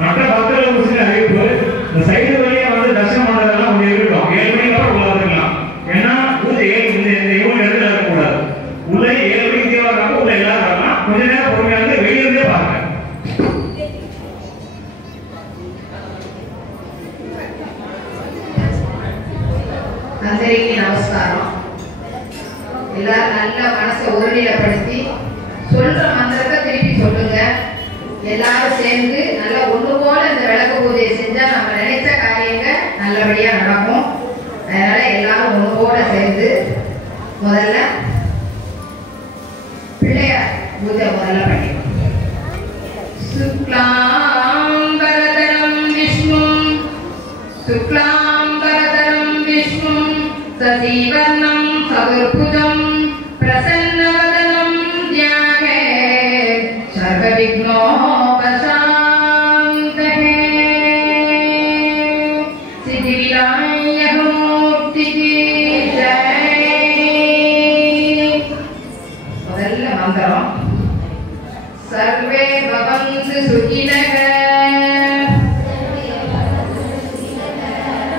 மற்ற பக்தர்களுக்கு சில அறிவிப்பு, இந்த சைடு வழியா வந்து தரிசனம் பண்றதெல்லாம் கொஞ்சம் இருக்கட்டும். 7 மணிக்கு அப்புறம் உள்ள வந்துக்கலாம். ஏன்னா பூஜை 7 இந்த இவங்க இடத்துல இருக்கக்கூடாது. உள்ள 7 மணிக்கு தேவையான உள்ள எல்லாரும் வரலாம். கொஞ்ச நேரம் பொறுமையா இருந்து வெளியே இருந்தே பாருங்க. అందరికీ నమస్కారం. எல்லாரும் நல்ல மனசை ஒருநிலைப்படுத்தி சொல்ற மந்திரத்தை திருப்பி சொல்லுங்க. எல்லாரும் சேர்ந்து நல்லா ஒன்று போல இந்த விளக்கு பூஜையை செஞ்சா நம்ம நினைச்ச காரியங்கள் நல்லபடியா நடக்கும். அதனால எல்லாரும் ஒன்று போல சேர்ந்து முதல்ல பிள்ளையார் பூஜை முதல்ல பண்ணிடுவோம். சுக்லாம்பரதரம் விஷ்ணு சுக்லாம்பரதரம் விஷ்ணு சசீவர்ணம் சதுர்புஜம் பிரசன்னவதனம் தியாகே சர்வவிக்னோபசாந்தகே சித்திவிநாயக மூர்த்திக்கு ஜெய். முதல்ல மந்திரம் சர்வே பவந்து சுகினக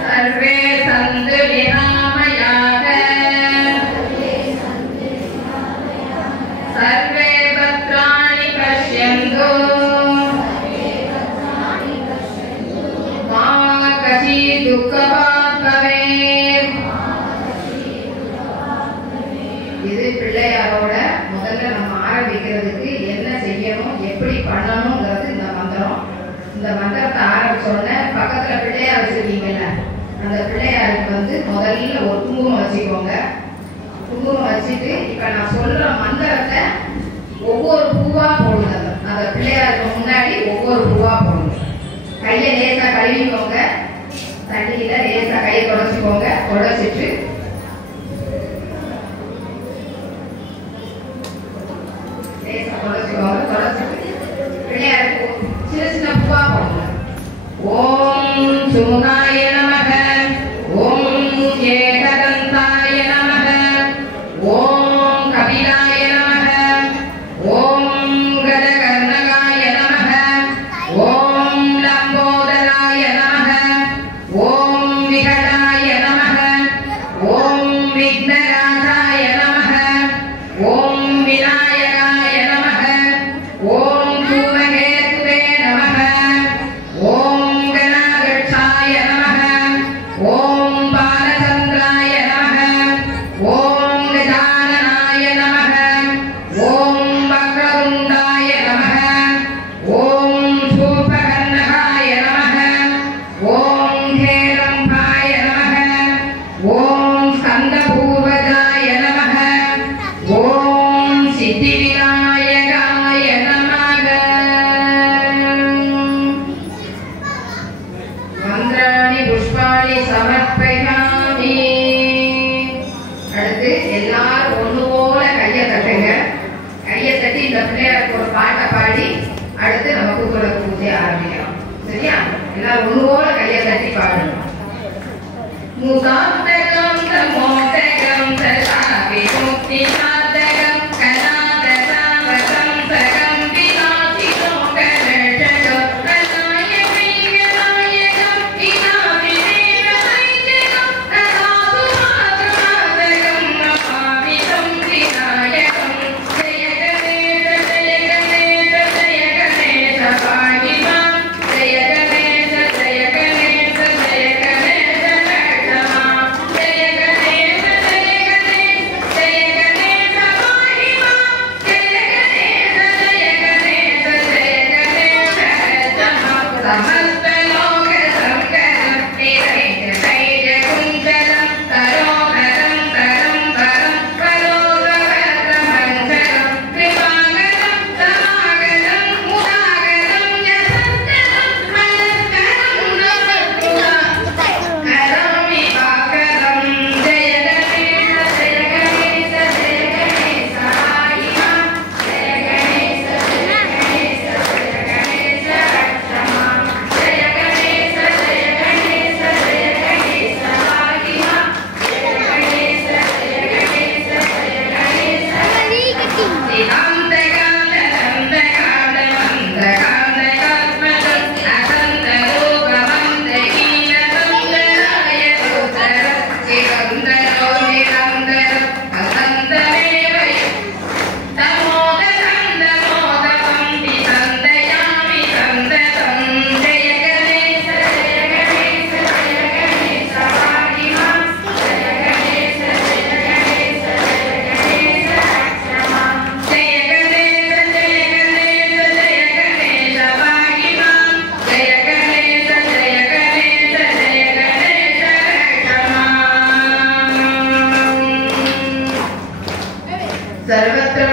சர்வே சந்து நிராமயாக சர்வே பத்ராணி பஷ்யந்து மா கசி துக்கபாத் பவேத். இது பிள்ளையாரோட முதல்ல நம்ம ஆரம்பிக்கிறதுக்கு என்ன செய்யணும், எப்படி பண்ணணுங்கிறது இந்த மந்திரம். இந்த மந்திரத்தை ஆரம்பிச்சோடனே பக்கத்துல பிள்ளையார் வச்சிருக்கீங்கல்ல, அந்த பிள்ளையாருக்கு வந்து முதல்ல ஒரு குங்குமம் வச்சுக்கோங்க. குங்குமம் வச்சுட்டு இப்ப நான் சொல்ற மந்திரத்தை ஒவ்வொரு பூவா போடுங்க. அந்த பிள்ளையாருக்கு முன்னாடி ஒவ்வொரு பூவா போடுங்க. கையை லேசா கழுவிக்கோங்க. தண்ணியில லேசா கையை தொடச்சிக்கோங்க. தொடச்சிட்டு லேசா தொடச்சிக்கோங்க. தொடச்சிட்டு பிள்ளையாருக்கு சின்ன சின்ன பூவா போடுங்க. ஓம் சுமுகாய நமக, ஓம் ஏகதந்தாய நமக, ஓம் கபிலாய நமக, ஓம் கஜகர்ணகாய நமக, ஓம் லம்போதராய நமக, ஓம் விகடாய நமக, ஓம் விக்னராஜாய நமக, ஓம் விநாயகாய நமக, ஓம் தூமகேதுவே நமக, ஓம் கணாதட்சாய நமக, ஓம் பாலச்சந்திராய நமக, ஓம் கஜானனாய நமக, ஓம் வக்ரதுண்டாய நமக, ஓம் சூர்பகர்ணகாய நமக, ஓம் ஹேரம்பாய நமக, ஓம் ஸ்கந்தபூர்வஜாய நமக, ஓம் சித்திவிநாயகாய நமக. மந்திராணி புஷ்பாணி சமர்ப்பயாமி. அடுத்து எல்லாரும் ஒண்ணு போல கையை தட்டுங்க. கையை தட்டி இந்த பிள்ளையாருக்கு ஒரு பாட்டை பாடி அடுத்து நம்ம கூக்குரல் பூஜையை ஆரம்பிக்கலாம். சரியா? எல்லாரும் ஒண்ணு போல கையை தட்டி பாடுங்க. முகாந்தகம் தமோதகம் ததாபி முக்தி சாதகம் கலாதகம் சகம் விநாசினோ கணஷகம் கநாயகை கநாயகம் விநாசி தேவதைஜகம் கதாது மாதகம் நமாமிதம் விநாயகம் ஜய கணேஷ ஜய கணேஷ ஜய கணேஷ பாகிமாம் ஜய கணேஷ ஜய கணேஷ ஜய கணேஷ கணமா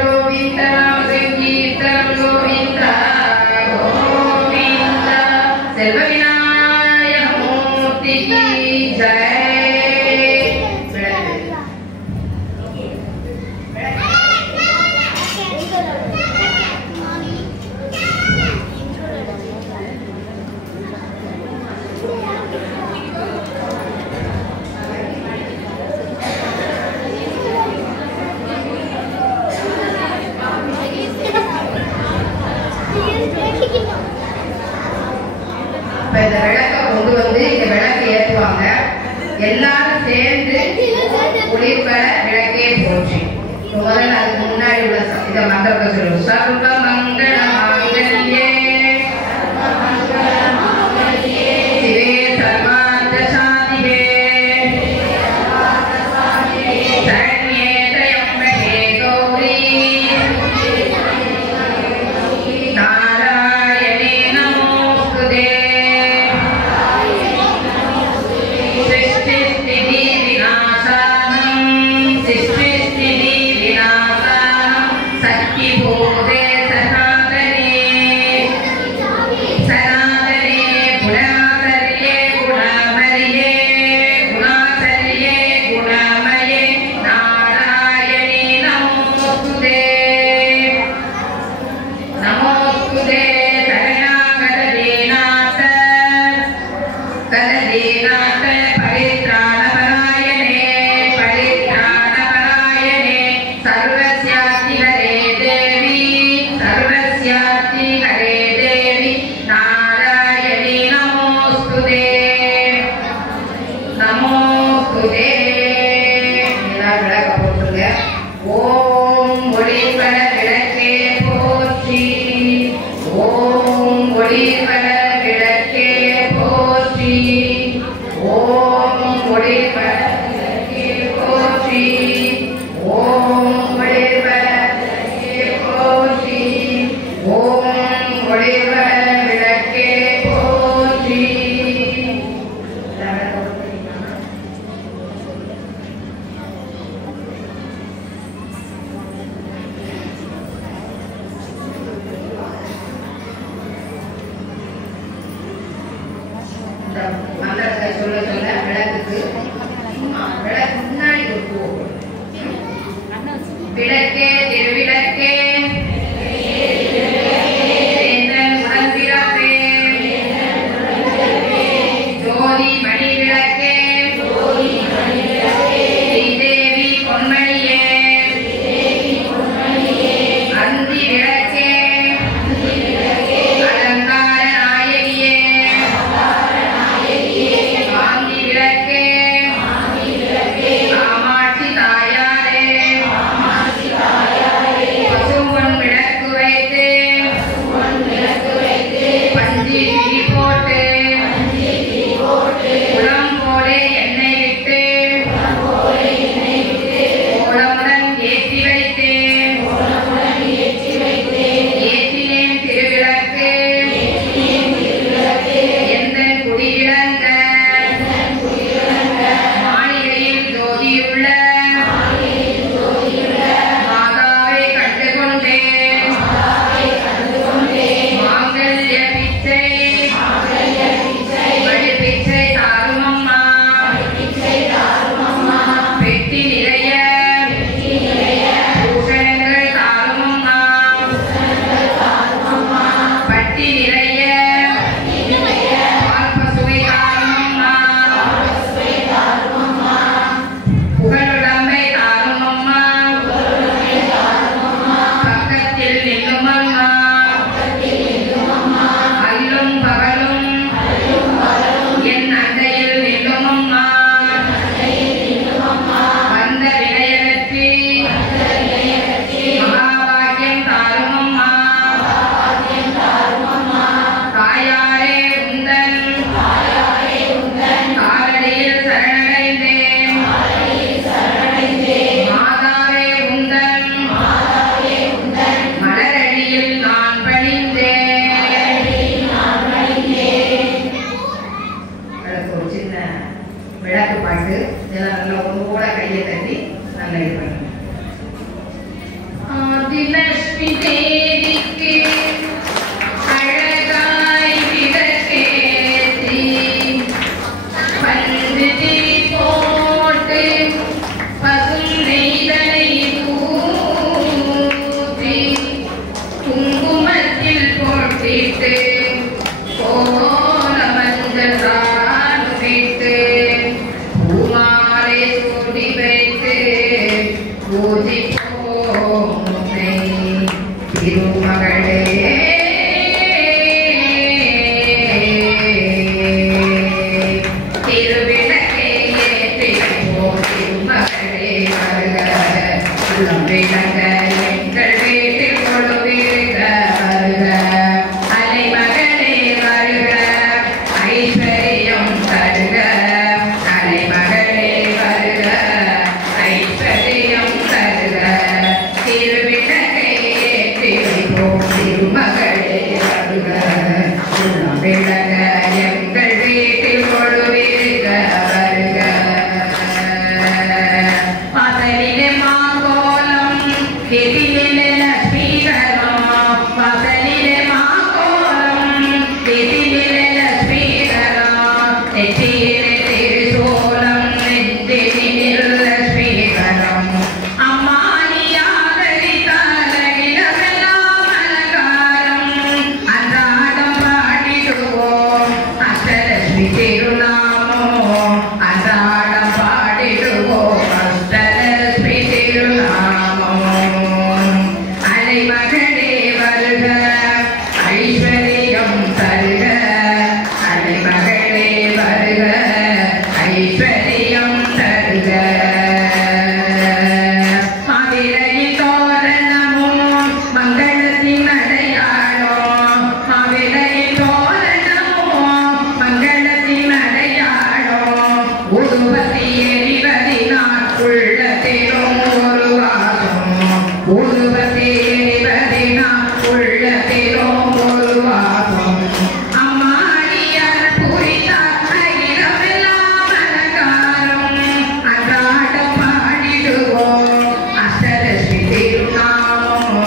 கோவிந்தா சங்கீர்த்தனம் கோவிந்தா கோவிந்தா செல்வ விநாயக மூர்த்திக்கு ஜெய். இப்ப இந்த விளக்கை கொண்டு வந்து இந்த விளக்கு ஏற்றுவாங்க. எல்லாரும் சேர்ந்து ஒளிப்பட விளக்கே போச்சு. முதல்ல அதுக்கு முன்னாடி உள்ள இதை மந்திரத்தை சொல்லுவோம். சர்வ மங்கள மாங்கல்யே சிவே சர்வார்த்த சாதிவே சரண்யே த்ர்யம்பகே கௌரி நாராயணே நமோஸ்துதே. சக்தி பூதே லட்சுமி தேவிக்கு அழகாய் விளக்கேற்றி பந்து திரி போட்டு பசும் நெய்தலை ஊற்றி குங்குமத்தில் போட்டிட்டு கோல மஞ்சள் தானுமிட்டு பூமாலை சூடி வைத்து பூஜிப்போம் உன்னை திருமகளே. திருவிளக்கே ஏற்றிப்போம் திருமகளே வருக உள்ளம் விளங்க எங்கள் வீட்டில் கொழுவிருக வருக அலைமகளே வருக ஐஸ்வர்யம் தருக அலைமகளே வருக ஐஸ்வர்யம் தருக திருவிளக்கை ஏற்றி வைப்போம் திருமகளே வருக உள்ளம் விளங்க எங்கள் வீட்டில் கொழுவிருக வருக. வாசலிலே மாங்கோலம் வீதியிலே லட்சுமிகரம் வாசலிலே மாங்கோலம் வீதியிலே லட்சுமிகரம் நெற்றியிலே திருசூலம் நெஞ்சினில் லட்சுமிகரம் அம்மானியாக அழகிலமெல்லாம் அலங்காரம் அன்றாடம் பாடிடுவோம் அஷ்டலட்சுமி திருநாமம் அன்றாடம் பாடிடுவோம் அஷ்டலட்சுமி திருநாமம். அலைமகளே வருக ஐஸ்வர்யம் தருக அலைமகளே வருக ஐஸ்வர்யம் தருக. மாவிலையில் தோரணமும் மங்களத்தின் அடையாளம் மாவிலையில் தோரணமும் மங்களத்தின் அடையாளம் உருவத்தி எரிவதினால் உள்ளத்திலும் ஒரு வாசம் உருவத்தி எரிவதினால் உள்ளத்திலும் ஒரு வாசம் அம்மாடியார் புரிந்தார் அகிலமெல்லாம் அலங்காரம் அன்றாடம் பாடிடுவோம் அஷ்டலட்சுமி திருநாமம்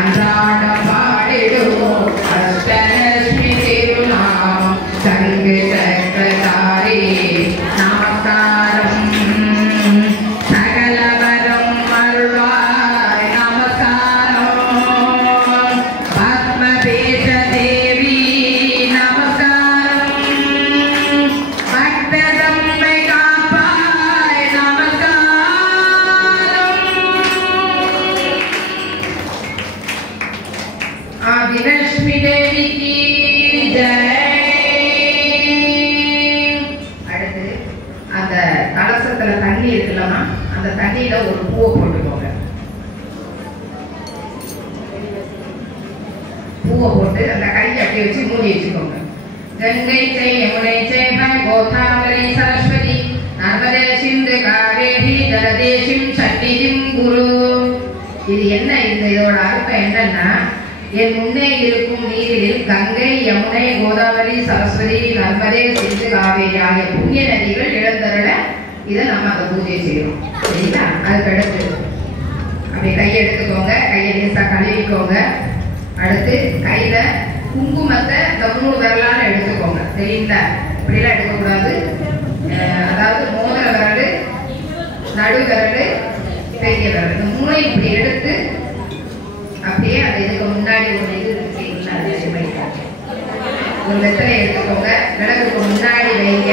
அன்றாடம் பாடிடுவோம் அஷ்டலட்சுமி திருநாமம். சங்கு சக்கரதாரி நமஸ்காரம் சகலவரம் அருள்வாய் நமஸ்காரம் பத்மபேஷ தேவி நமஸ்காரம் பக்ததம்மை காப்பாய் நமஸ்காரம். ஆதிலட்சுமி தேவிக்கு ஜெய். அடுத்து அந்த கலசத்துல தண்ணி இருக்குல்லமா அந்த தண்ணியில ஒரு பூவை போட்டுக்கோங்க. பூவை போட்டு அந்த கையை அப்படி வச்சு மூடி வச்சுக்கோங்க. கங்கை செய் யமுனை செய் கோதாவரி சரஸ்வதி நர்மதே சிந்து காவேரி ஜலதேசிம் சன்னிதிம் குரு. இது என்ன இதோட அர்த்தம் என்னன்னா என் முன்னே இருக்கும் நீரில் கங்கை யமுனை கோதாவரி சரஸ்வதி நர்மதே சிந்து காவேரி ஆகிய புண்ணிய நதிகள் இழந்தருள இதை நம்ம அந்த பூஜை செய்யறோம். சரிங்களா? அதுக்கு அடுத்து அப்படி கையை எடுத்துக்கோங்க. கையை லேசா கழுவிக்கோங்க. அடுத்து கையில குங்குமத்தை இந்த 3 விரலால எடுத்துக்கோங்க. சரிங்களா? இப்படிலாம் எடுக்கக்கூடாது. அதாவது மோதிர விரல் நடு விரல் பெரிய விரல் இந்த 3 இப்படி எடுத்து அப்படியே அது இதுக்கு முன்னாடி ஒரு இது ஒரு வெத்தலை எடுத்துக்கோங்க. விளக்குக்கு முன்னாடி வைங்க.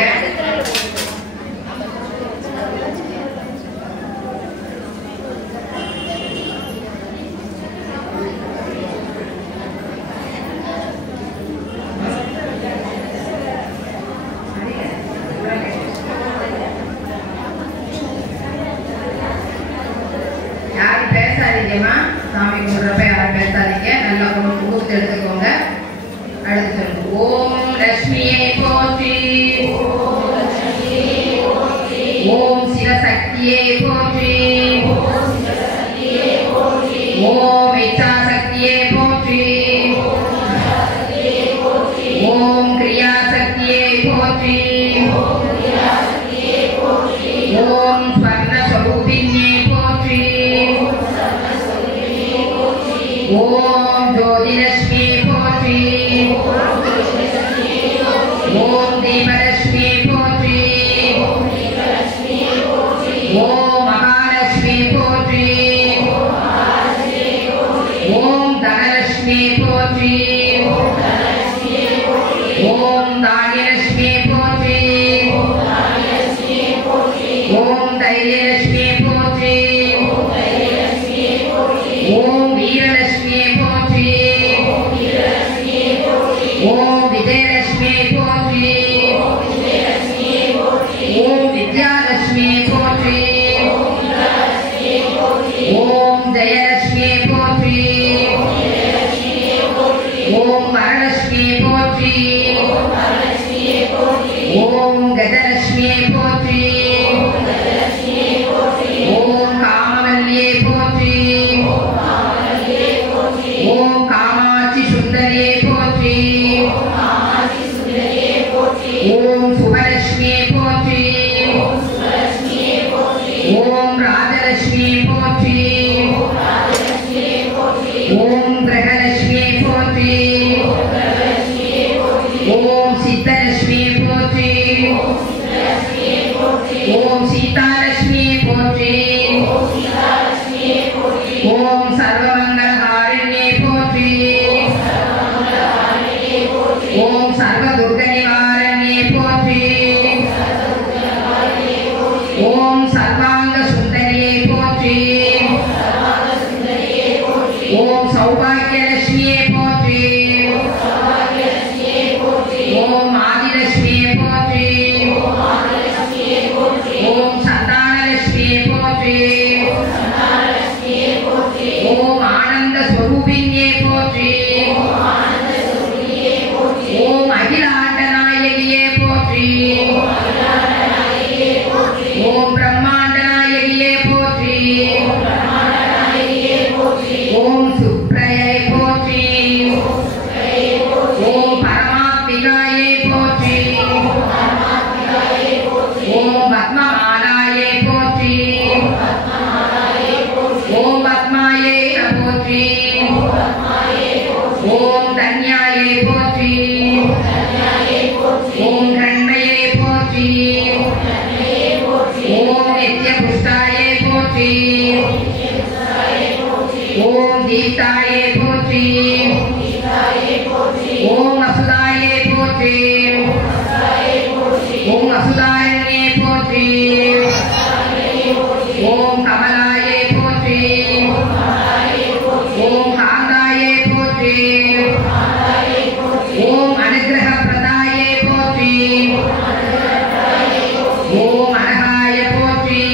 யாரும் பேசாதீங்கம்மா. சாமி கும்பிட்றப்ப யாரும் பேசாதீங்க. நல்லா ஊத்து எடுத்துக்கோங்க. அடுத்து சொல்லுங்க. ஓம் லட்சுமியை போற்றி ஓம் சிவசக்தியை போற்றி ஓம் இச்சாசக்தியை போற்றி ஓம் கிரியாசக்தியை போற்றி ஓம் ஸ்வர்ண ஸ்வரூபிணியை போற்றி ஓம் ஜோதிலட்சுமி போற்றி. ஓம் தீபலட்சுமி போற்றி. ஓம் மகாலட்சுமி போற்றி. ஓம் தனலட்சுமி போற்றி. ஓம் தானியலட்சுமி போற்றி. ஓம் தைரியலட்சுமி போற்றி. ஓம் வீரலட்சுமி போற்றி. ஓம் விஜயலட்சுமி போற்றி. ஓம் வித்யாலட்சுமி போற்றி. ஓம் ஜெயலட்சுமி போற்றி. ஓம் வரலட்சுமி போற்றி. ஓம் கஜலட்சுமி போற்றி. ஓம் காமவல்லியே போற்றி. ஓம் காமாட்சி சுந்தரியே போற்றி. ஓம் சுபலட்சுமி போற்றி. ஓம் ராஜலட்சுமி போற்றி. ஓம் கிரகலட்சுமி போற்றி. ஓம் சித்தலட்சுமி போற்றி. ஓம் சீதாலட்சுமி போற்றி. ஓம் சர்வமங்களஹாரிண்யே போற்றி. ஓம் சர்வதுர்கநிவாரண்யே போற்றி. ஓம் சர்வாங்க சுந்தரியே போற்றி. ஓம் சௌபாகியலட்சுமியே போற்றி. ஓம் ஆதிலட்சுமியே போற்றி. ஓம் சந்தானலட்சுமியே போற்றி. ஓம் ஆனந்த ஸ்வரூபிண்யே போற்றி. ஓம் அகிலாண்ட நாயகியே போற்றி. ஓம் பிரம்மாண்ட நாயகியே போற்றி. ஓம் சுப்ரயே போற்றி. ஓம் பரமாத்மிகாயே போற்றி. ஓம் பத்மமாலாயே போற்றி. ஓம் பத்மாயே போற்றி. ஓம் தன்யாயே போற்றி. ஓம் கண்மையே போற்றி. ஓம் நித்ய புஷ்டாயே போற்றி. ஓம் தீப்தாயே போற்றி. ஓம் அசுதாயே போற்றி. ஓம் அசுதாரண்யே போற்றி. ஓம் கமலாயே போற்றி. ஓம் காந்தாயே போற்றி. ஓம் அனுகிரக பிரதாயே போற்றி. ஓம் அனகாய போற்றி.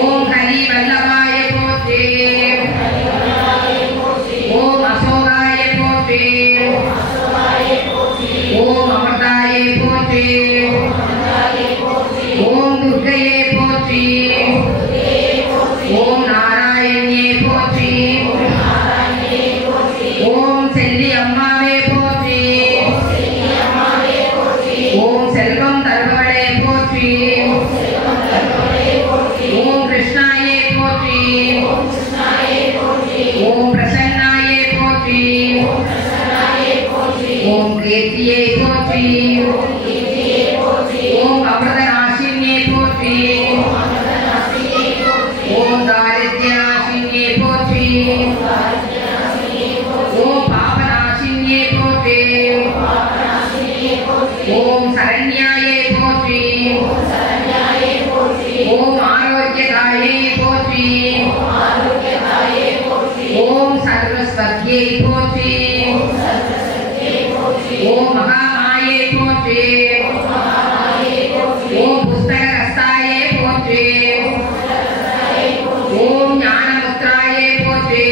ஓம் ஹரி வல்லபாய போற்றி. ஓம் அசோகாய போற்றி. ஓம் அமர்தாய போற்றி. ஓம் துர்க்கையே போற்றி. ஓம் நாராயணியே போற்றி. ஓம் செல்லி அம்மாவே போற்றி. ஓம் செல்வம் தருபவளே போற்றி. ஓம் கிருஷ்ணாயே போற்றி. ஓம் பிரசன்னாயே போற்றி. ஓம் கீர்த்தியே போற்றி. ஓம் அமிர்தநாசினியே போற்றி. ஓம் தாரித்யநாசினியே போற்றி. ஓம் பாபநாசினியே போற்றி. ஓம் சரண்யாயே போற்றி. ஓம் ஆரோக்கியதாயே போற்றி. ஓம் சர்வஸ்வத்யே போற்றி. ஓம் மகாமாயே போற்றி. ஓம் புஸ்தகஹஸ்தாயே போற்றி. ஓம் ஞானமுத்ராயே போற்றி.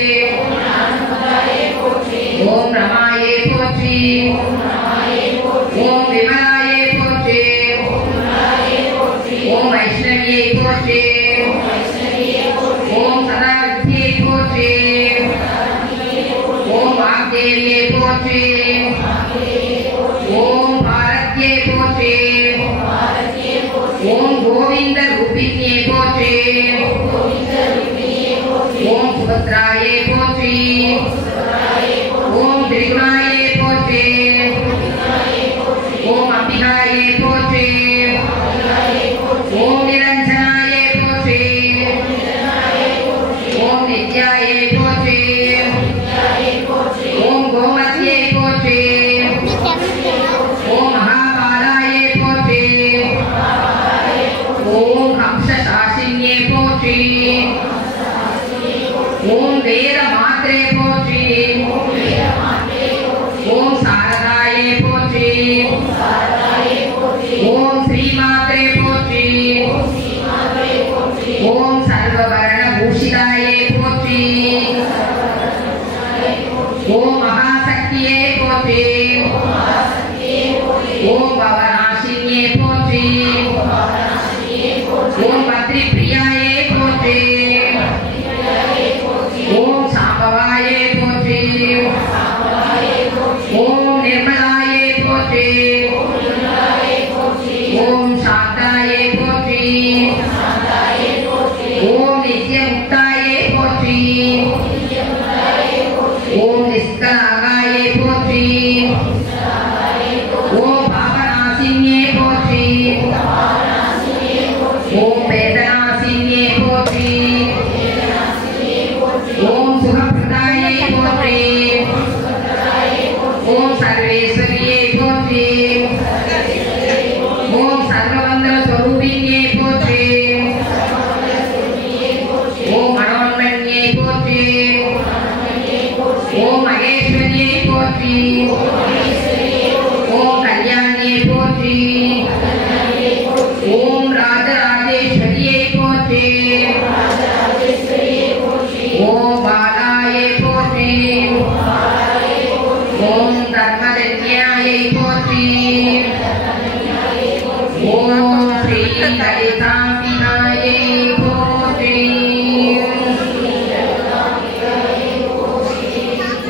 ஓம் ரமாயே போற்றி. ஓம் விமலாயே போற்றி. ஓம் வைஷ்ணவியே போற்றி. ஓம் சதாவித்யே போற்றி. ஓம் வாக்தேவியே போற்றி. ஓம் பாரத்யே போற்றி. ஓம் கோவிந்த ரூபிண்யே போற்றி. ஓம் சுபத்ராயே போற்றி. त्रिगुणाये पोचे ओम अंबिकाये पोचे ओम निरंजनाये पोचे ओम नित्याये पोचे ओम गोमत्ये पोचे ओम महाकालाये पोचे ओम हंसशासिन्ये पोचे ओम वेद मात्रे पोचे ओम शारदाये पोचे ओम श्री मात्रे पोचे ओम सर्ववर्ण भूषिताये पोचे ओम महाशक्तिये पोचे ओम भवनाशिन्ये पोचे ओम भद्रप्रियाये पोचे ओम सांभवाये पोचे ओम निर्मलाये पोचे ओम शांताये पोचे ओम नित्यमुक्ताये पोचे ओम निष्कलागाये पोचे ओम पापनाशिन्ये पोचे ओम वेदनाशिन्ये पोचे ओम सुखप्रदाये पोचे ओम सर्वेश्वर्ये पोचे ओम सर्वमंगल स्वरूपिण्ये पोचे ओम मनोन्मन्ये पोचे ओम महेश्वर्ये पोचे ओम कल्याण्ये पोचे ओम राजराजेश्वर्ये पोचे ओम बालाये पोचे ओम धर्मधन्याये पोचे ओम श्री ललिताम्बिकाये पोचे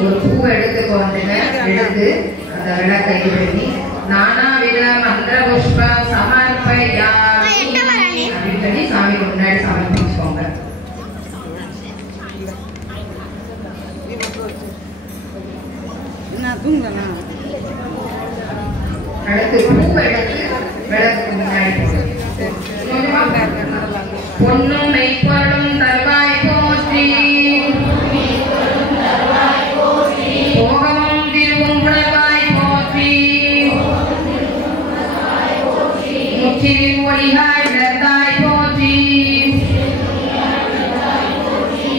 ஒரு பூ எடுத்துக்கொண்டுங்க எடுத்து அந்த விளக்கை எழுதி நானாவித மந்திர புஷ்ப சமர்ப்பயாமி அப்படின்னு சொல்லி சாமிக்கு முன்னாடி சமர்ப்பிச்சுக்கோங்க. அடுத்து பூ எடுத்து விளக்குக்கு முன்னாடி பொன்னும் மெய்ப்பொருளும் தருவாய் போற்றி போகமும் திருவும் புலவாய் போற்றி முற்றிலும் ஒளிகாய் விளந்தாய் போற்றி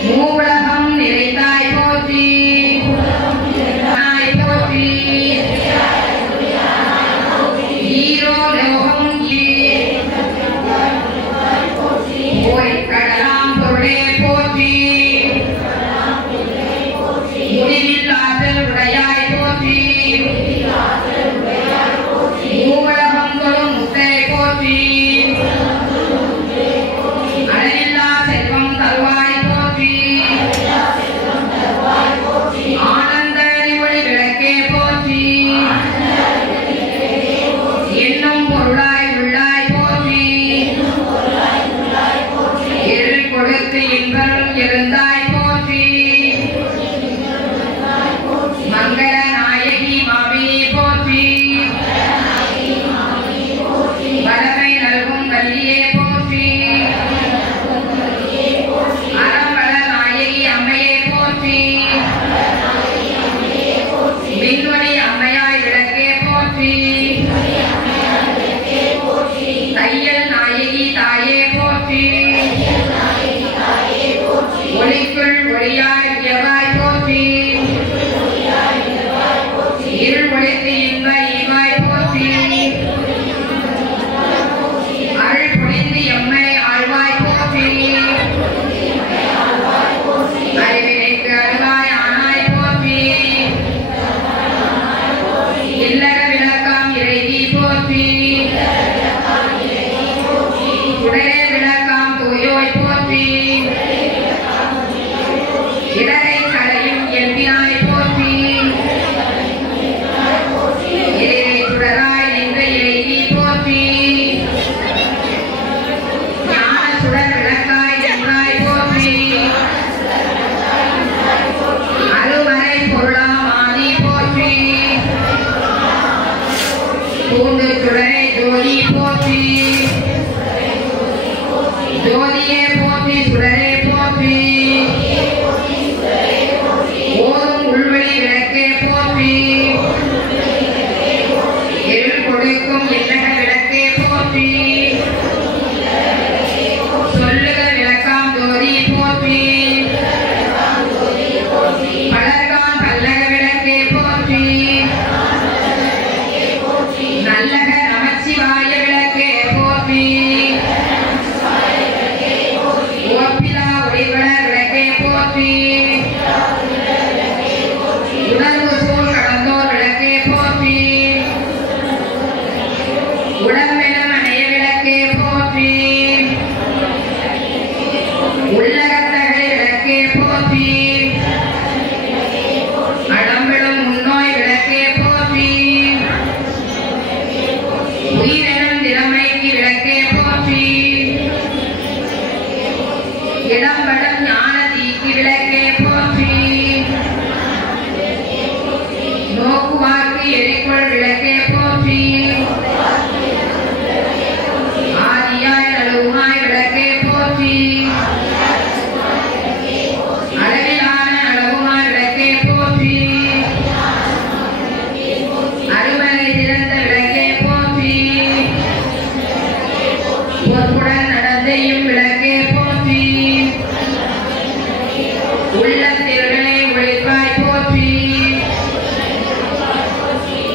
மூவுலகம் நிறைந்தாய் போற்றி போற்றி ஈரோ லோகம் ஓய்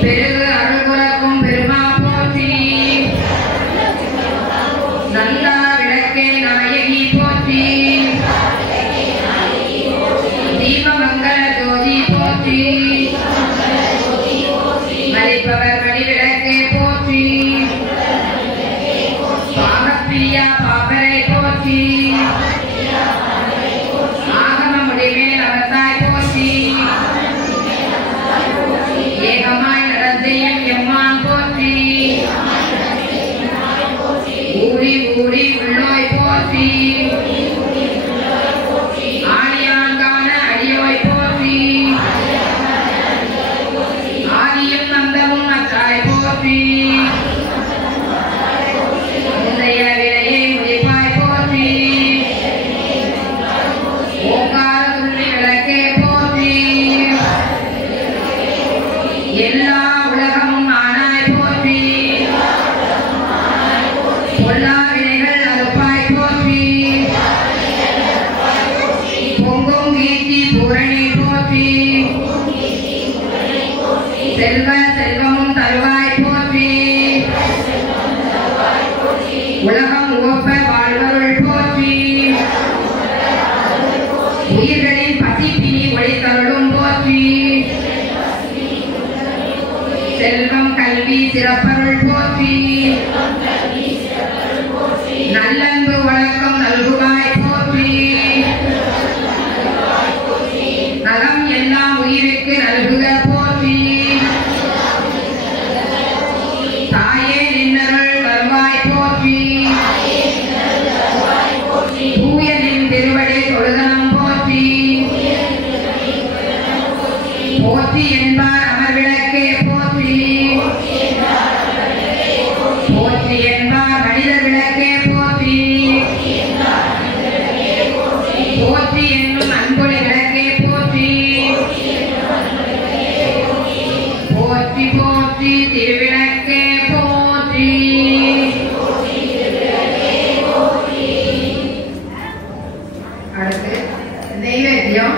பெருகு அருள்புறக்கும் பெருமா போற்றி. நல்லா விளக்கே நாயகி போற்றி. தீபமங்கல ஜோதி போற்றி. மலிப்பவர் மணி விளக்கே போற்றி. பாகப்பிரியா பாபரை போற்றி. ஆகம முடிமேல் அவத்தாய் போற்றி. ஏகமாய் நடந்தையும் எம்மான் போற்றி. ஊடி ஊடி உள்ளோய் போற்றி. ஆழியாங்கான அடியோய் போற்றி. ஆதியும் நந்தமும் அத்தாய் போற்றி. முந்தைய விலையை முடிப்பாய் போற்றி. ஓங்கார துள்ளி விளக்கே போற்றி. எல்லா உலகமும் ஆனாய் போற்றி. பொல்லா வினைகள் அறுப்பாய் போற்றி. பொங்கும் கீர்த்தி பூரணி போற்றி. செல்வ செல்வமும் தருவாய் போற்றி. உலகம் உவப்ப வாழ்வருள் போற்றி. உயிர்களின் பசிப்பினி ஒளித்தருளும் போற்றி. செல்வம் கல்வி சிறப்பருள் போற்றி. நல்லன்பு வழக்கம் நல்குவாய் போற்றி. நலம் எல்லாம் உயிருக்கு நல்குக போற்றி. தாயே நின்னருள் வருவாய் போற்றி. தூயனின் திருவடி தொழுதனம் போற்றி. போற்றி என்பார் அமர்விளக்கே போற்றி. போற்றி என்பார் மனித விளக்கே போற்றி. போற்றி என்னும் அன்பொழி விளக்கே போற்றி. போற்றி போற்றி திருவிளக்கே போற்றி. அடுத்து நெய்வேத்தியம்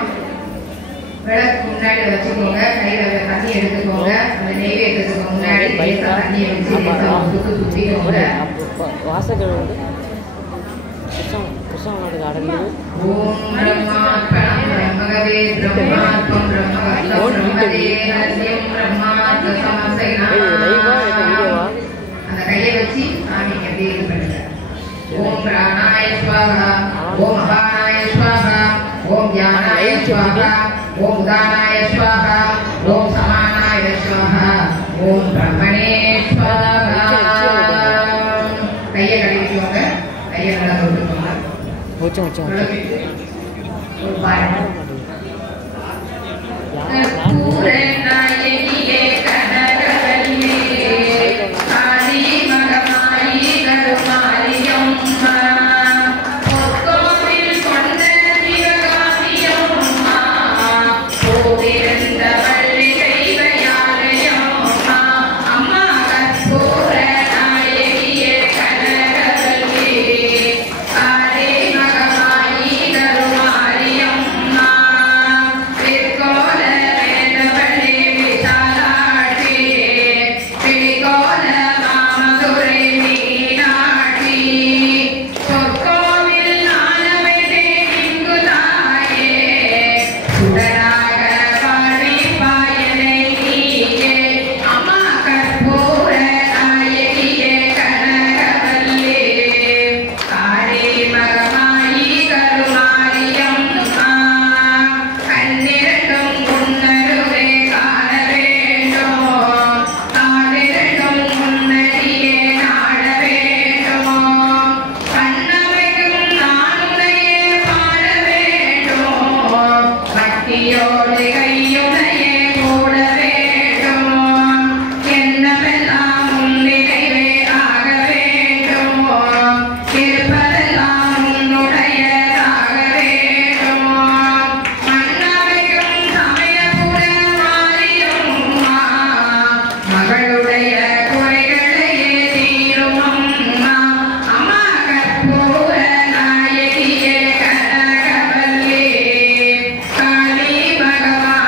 விளக்கு முன்னாடி வச்சுக்கோங்க. கையில தண்ணி எடுத்துக்கோங்க. அந்த நெய்வேத்தியத்துக்கு முன்னாடி லேசா தண்ணியை வச்சு லேசா உப்புக்கு சுத்திக்கோங்க. வாசகர் வந்து புஷம் அடங்கியது. ஓம் பிரம்மார்ப்பணம் பிரம்மகவே பிரம்மார்ப்பம் பிரம்மகர்த்தம் பிரம்மதே ஹரியம் பிரம்மார்த்த சமசைனா. அந்த கையை வச்சு சாமிக்கு அப்படியே இது பண்ணுங்க. ஓம் பிராணாய ஸ்வாஹா. ஓம் அபானாய ஸ்வாஹா. ஓம் தியானாய ஸ்வாஹா. ஓம் உதானாய ஸ்வாஹா. ஓம் சமானாய ஸ்வாஹா. ஓம் பிரம்மணே ஸ்வாஹா. கையை கழுவிக்கோங்க. கையை நல்லா தொட்டுக்கோங்க. ஒரு பாருங்க. நாயகியே கனகவல்லியே ஆதி மகமாயி கருமாரியம்மா. பொற்கோவில் கொண்ட சிவகாமியம்மா. போவிருந்த வள்ளி தெய்வயாலயம்மா. அம்மா கற்பூர நாயகியே கனகவல்லியே ஆதி மகமாயி கருமாரியம்மா. பகவான்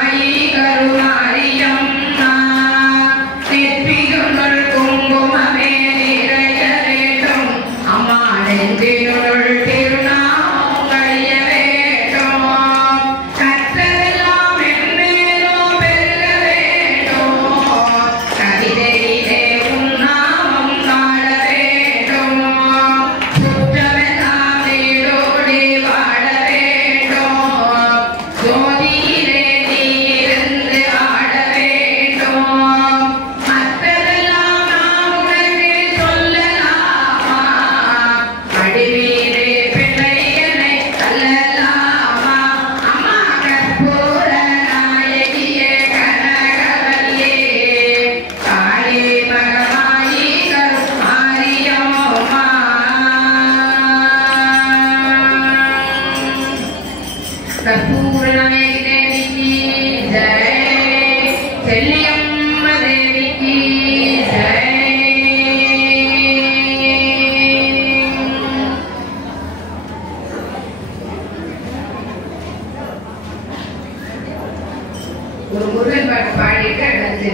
ஒரு முருகன் பாட்டு பாடிட்டு அடுத்து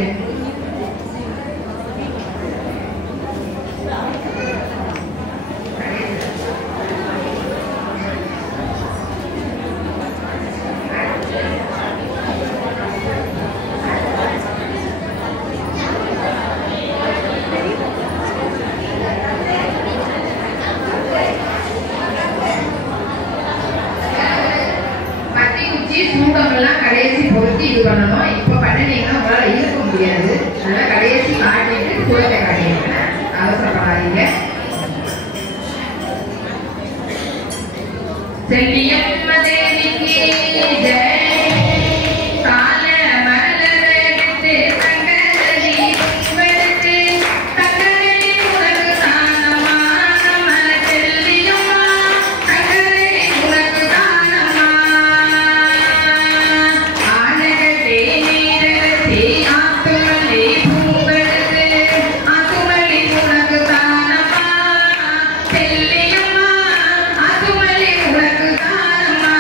சூடமெல்லாம் கடைசி பொருத்தி இது பண்ணணும். இப்போ பண்ணினீங்கன்னா உங்களால் இருக்க முடியாது. அதனால கடைசி காட்டிட்டு சூடத்தை காட்டிடுங்க, அவசரப்படாதீங்க. செல்லியம்ம தேவிக்கு ஜெய். கால மலரெடுத்து தங்கரடி பூவெடுத்து தங்கரடி உனக்கு தானம்மா. நம்ம செல்லியம்மா தங்கரடி உனக்கு தானம்மா. ஆனகத்தே நீரகத்தே ஆத்துமல்லி பூவெடுத்து ஆத்துமல்லி உனக்கு தானம்மா. செல்லியம்மா ஆத்துமல்லி உனக்கு தானம்மா.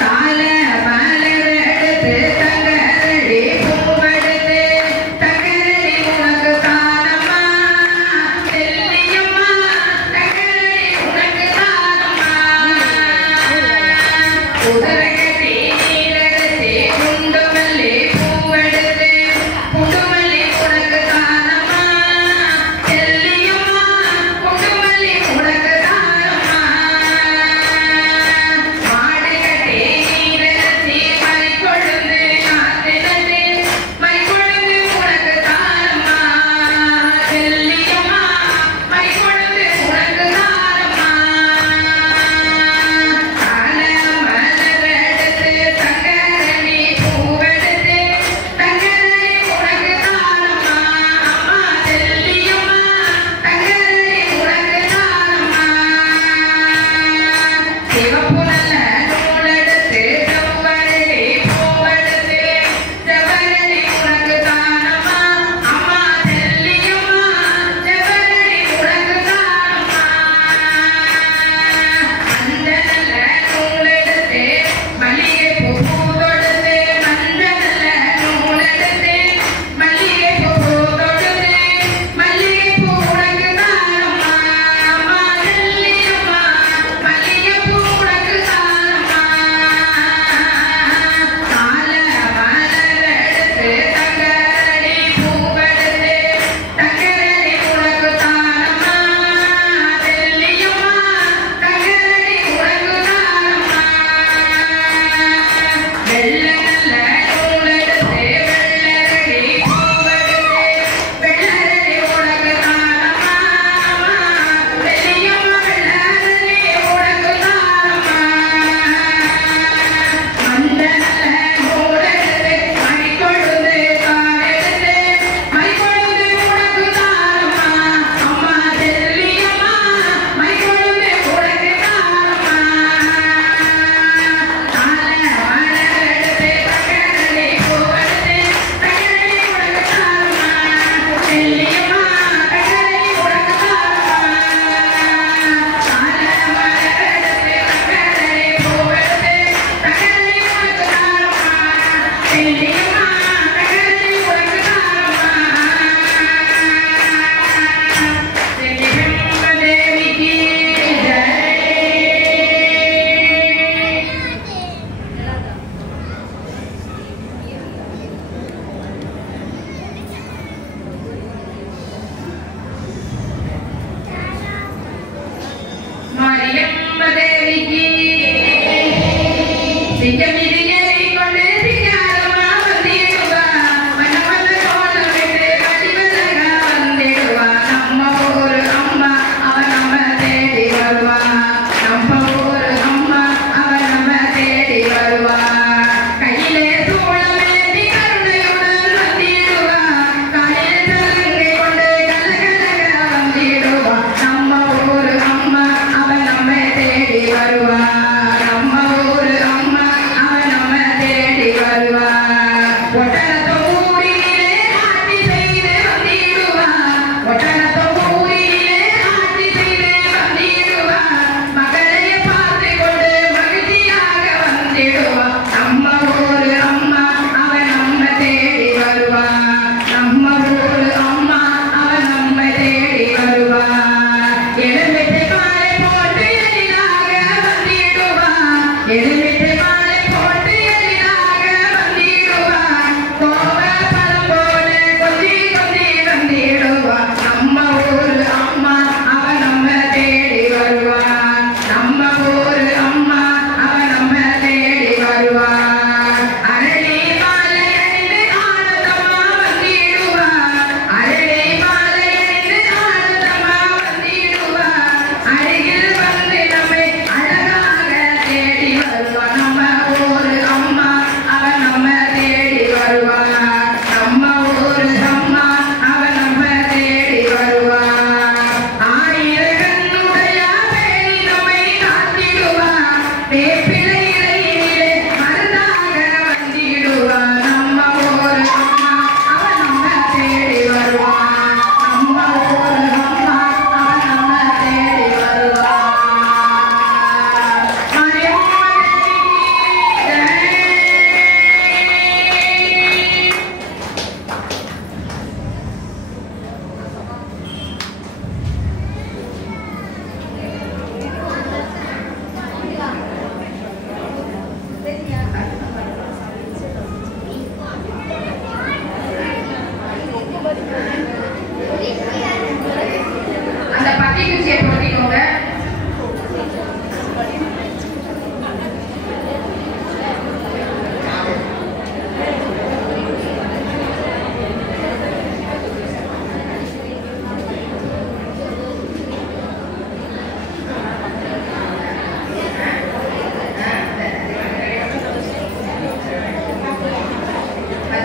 கால மலரெடுத்து தங்கரடி பூவெடுத்து தங்கரடி உனக்கு தானம்மா. செல்லியம்மா தங்கரடி உனக்கு தானம்மா. உதரகத்தே நீரகத்தே குண்டுமல்லி பூவெடுத்து குண்டுமல்லி உனக்கு தானம்மா. செல்லியம்மா குண்டுமல்லி உனக்கு தானம்மா. மாடுகட்டே நீரகத்தே மறிக்கொழுந்து காத்தினத்தே மறிக்கொழுந்து உனக்கு தானம்மா. செல்லியம்மா மறிக்கொழுந்து உனக்கு தானம்மா. கால மலரெடுத்து தங்கரடி பூவெடுத்து தங்கரடி உனக்கு தானம்மா. அம்மா செல்லியம்மா தங்கரடி உனக்கு தானம்மா. சிவப்பு நல்ல நூலெடுத்து செவ்வரடி பூவெடுத்து செவ்வரடி உனக்கு தானம்மா. அம்மா செல்லியம்மா செவ்வரடி உனக்கு தானம்மா. அந்த நல்ல நூலெடுத்து மல்லிகைப்பூ பூதொடுத்து மஞ்ச நல்ல நூலெடுத்து மல்லிகைப்பூ பூதொடுத்து மல்லிகைப்பூ உனக்கு தானம்மா. அம்மா செல்லியம்மா மல்லிகைப்பூ உனக்கு தானம்மா. கால மலரெடுத்து தங்கரடி பூவெடுத்து தங்கரடி உனக்கு தானம்மா. செல்லியம்மா தங்கரடி உனக்கு தானம்மா. வெள்ள நல்ல நூலெடுத்து வெள்ளரடி பூவெடுத்து வெள்ளரடி உனக்கு தானம்மா. செல்லியம்மா வெள்ளரடி உனக்கு தானம்மா. அந்த நல்ல நூலெடுத்து மறிக்கொழுந்து காலெடுத்து மறிக்கொழுந்து உனக்கு தானம்மா. அம்மா செல்லியம்மா மறிக்கொழுந்து உனக்கு தானம்மா. கால மலரெடுத்து தங்கரடி பூவெடுத்து தங்கரடி உனக்கு தானம்மா. செல்லியம்மா தங்கரடி உனக்கு தானம்மா. கால மலரெடுத்து தங்கரடி பூவெடுத்து தங்கரடி உனக்கு தானம்மா. செல்லியம்மா தங்கரடி உனக்கு தானம்மா. செல்லியம்ம தேவிக்கு ஜெய். மாரியம்ம தேவிக்கு சிங்கமிதியை கொண்டு சிங்காரமா வந்திடுவா. மனமல்ல கோலமிட்டு கடிவதகா வந்திடுவா. நம்ம ஊரு அம்மா அவ நம்ம தேடி வருவா. நம்ம ஊரு அம்மா அவ நம்ம தேடி வருவா. கையிலே சூளமேந்தி கருணையுடன் வந்திடுவா. காலில் சலங்கை கொண்டு கலகலக வந்திடுவா. நம்ம ஊரு அம்மா அவ நம்ம தேடி வருவா. நம்ம ஊரு அம்மா அவ நம்ம தேடி வருவா. ஒட்டனத்தோ ஊரிலே ஆட்சி செய்து வந்திடுவா. ஒட்டனத்தோ ஊரிலே ஆட்சி செய்து வந்திடுவா. மகளைய பார்த்து கொண்டு மகிழ்ச்சியாக வந்திடுவா. நம்ம ஊரு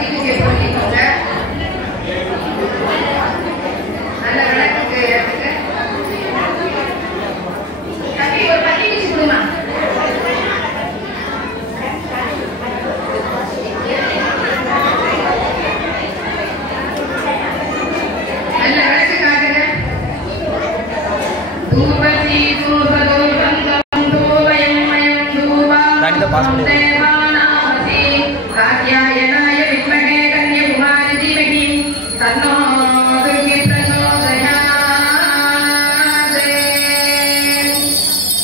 பத்தி குச்சியை போட்டிக்கோங்க. நல்ல விளக்குக்கு எடுத்துக்க. தம்பி ஒரு பத்தி குச்சி கொடுமா. நல்ல விளக்கு காட்டுங்க. தூபதி தூபதூபம் தூபயம் மயம் தூபா தேவானாமசி காத்யாயனாய வித்மஹே கன்யகுமாரி தீமஹி தன்னோ துர்கி பிரச்சோதயாத்.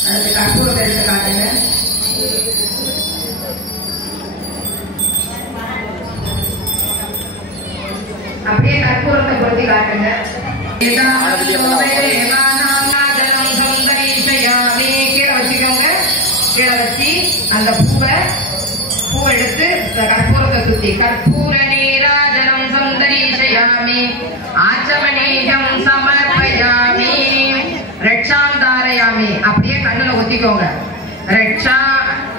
அடுத்து கற்பூரத்தை எடுத்து காட்டுங்க. அப்படியே கற்பூரத்தை பொருத்தி காட்டுங்க. கீழே வச்சுக்கோங்க. கீழே வச்சு அந்த பூவை எடுத்து கற்பூரத்தை சுத்தி கற்பூர நீராஜனம் சுந்தரீஷயாமி ஆச்சமனீயம் சமர்ப்பயாமி ரட்சாம் தாரயாமி. அப்படியே கண்ணுல ஒத்திக்கோங்க. ரட்சா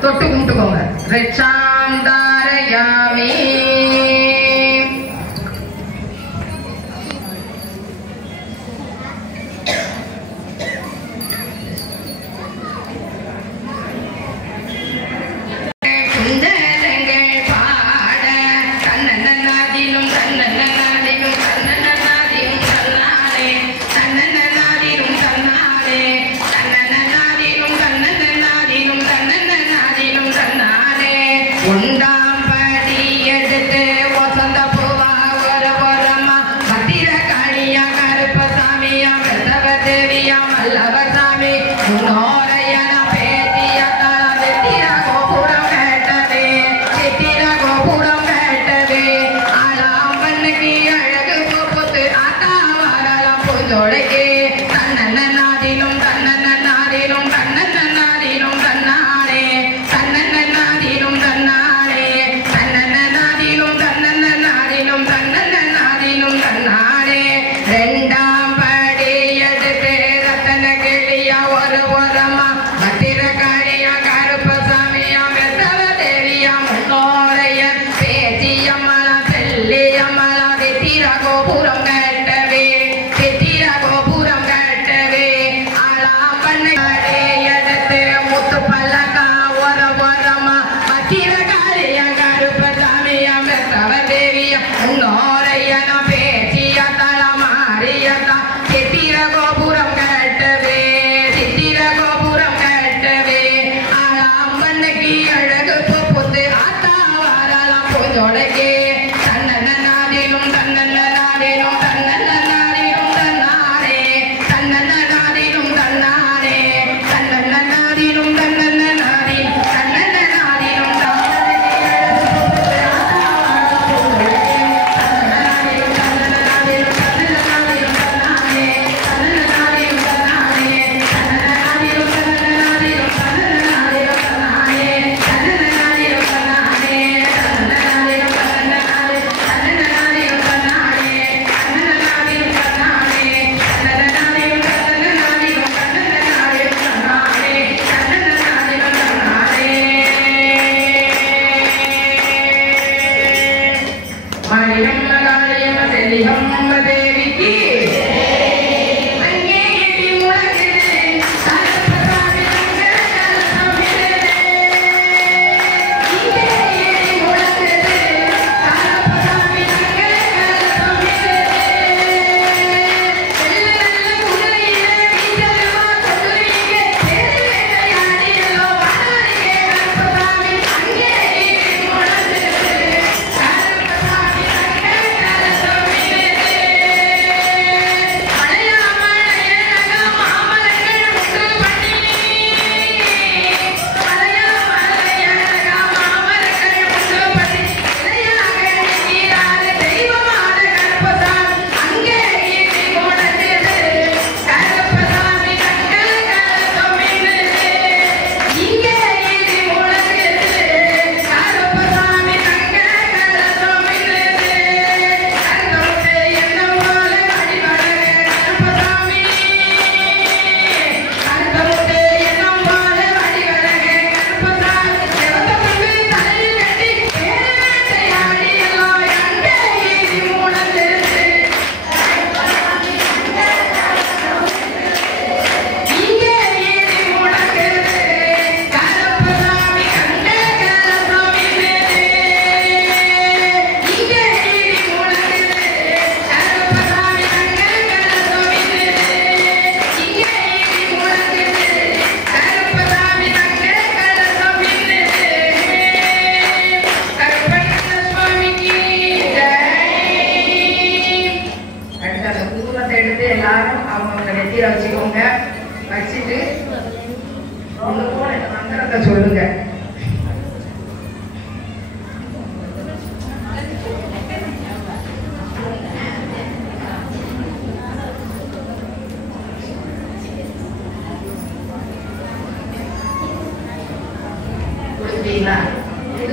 தொட்டு கும்பிட்டுக்கோங்க. ரட்சாம் தாரயாமி.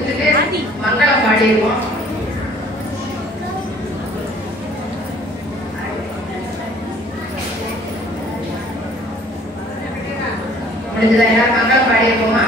கொடுத்துட்டு மங்களம் பாடிடுவோம். முடிஞ்சதா? எல்லாரும் மங்களம் பாடிடுவோமா?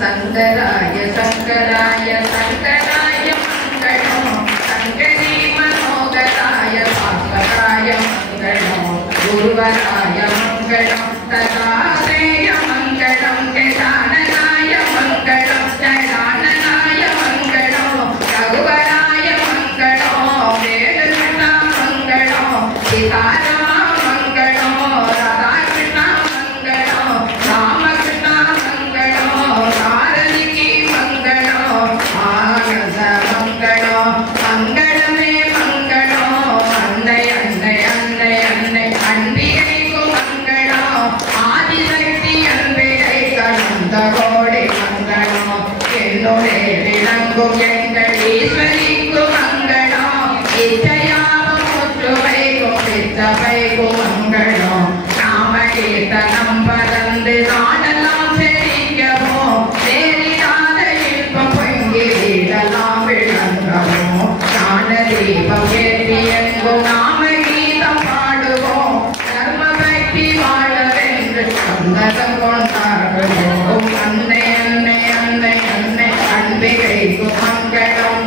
சங்கராய சங்கராய சங்கராய மங்களம், சங்கரி மனோகராய பாஸ்கராய மங்களம், குருவராய மங்களம், ததாதேய மங்களம், ஜடானனாய மங்களம், ஜடானனாய மங்களம், ரகுவராய மங்களம், வேலுகிருஷ்ணா மங்களம், சீதாராம மங்களம், ராதாகிருஷ்ணா மங்களம், ராமகிருஷ்ணா மங்களம், சாரதிக்கு மங்களம், ஆனந்த மங்களம், மங்களமே மங்களம், அன்னை அன்னை அன்னை அன்னை அன்பிகைக்கு மங்களம், ஆதிசக்தி அன்பிகை கலந்த கோடி மங்களம், என்னுடைய விளங்கும் எங்கள் ஈஸ்வரிக்கு மங்களம், இச்சையாவும் ஒற்றுமைக்கும் பித்தவைக்கும் மங்களம், நாம கீர்த்தனம் பறந்து நாடெல்லாம் செழிக்கவும், நேரிடாத இன்பம் பொங்கி வீடெல்லாம் விளங்கவும், ஞான தீபம் ஏற்றி எங்கும் நாம கீதம் பாடுவோம், தர்ம பக்தி வாழவென்று சந்ததம் கொண்டாடுவோம், அன்னை அன்னை அன்னை அன்னை அன்பிகைக்கு மங்களம்,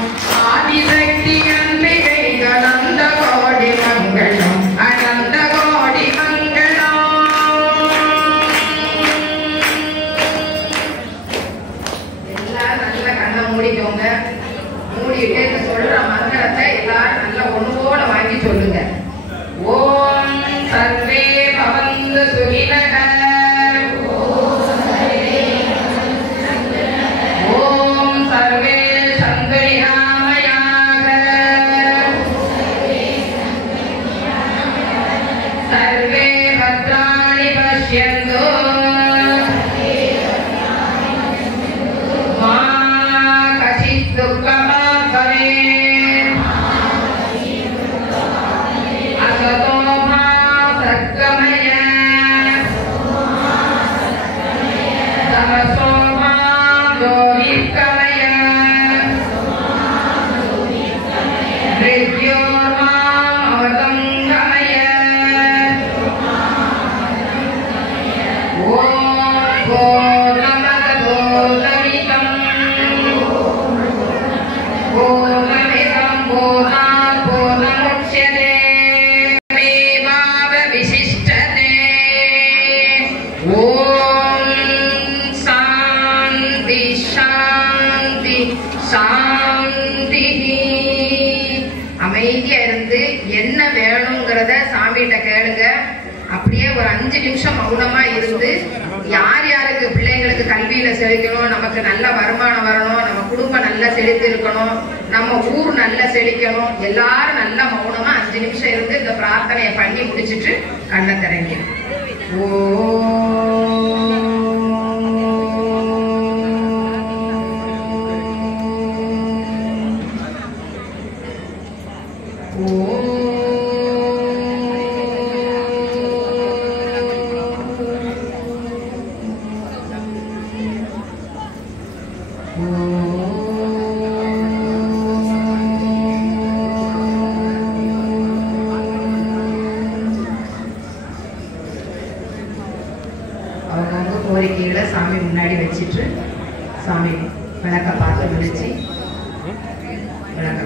ஆதிசக்தி அன்பிகை கலந்த கோடி மங்களம், அனந்த கோடி மங்களம். எல்லாரும் நல்ல கண்ணை மூடிக்கோங்க. மூடிட்டு இந்த சொல்ற மந்திரத்தை எல்லாரும் நல்லா ஒண்ணு போல வாங்கி சொல்லுங்க. ஓம் சர்வே பவந்து சுகினக, ஓம் சர்வே சந்து நிராமயாக, சர்வே பத்ராணி பஷ்யந்து, மா கசித் துக்கமா பவேத், அசதோ மா சத்கமய, தமசோ மா ஜோதிர்கமய, மிருத்யோர்மா அமிர்தம் கமய, ஓம் பூர்ணமத பூர்ணமிதம் பூர்ணமிதம் பூர்ணாத் பூர்ணமுச்யதே மேவாவ விசிஷ்டதே. ஓம் சாந்தி சாந்தி சாந்தி. அமைதியா இருந்து என்ன வேணுங்கிறத சாமிகிட்ட கேளுங்க. அப்படியே ஒரு 5 நிமிஷம் மௌனமா இருந்து, யார் யாருக்கு பிள்ளைங்களுக்கு கல்வியில செழிக்கணும், நமக்கு நல்ல வருமானம் வரணும், நம்ம குடும்பம் நல்லா செழித்து இருக்கணும், நம்ம ஊர் நல்லா செழிக்கணும், எல்லாரும் நல்லா மௌனமா 5 நிமிஷம் இருந்து இந்த பிரார்த்தனையை பண்ணி முடிச்சிட்டு கண்ணை திறங்க. அவங்கவுங்க கோரிக்கைகளை சாமி முன்னாடி வச்சுட்டு சாமி விளக்க பார்த்து முடிச்சு விளக்க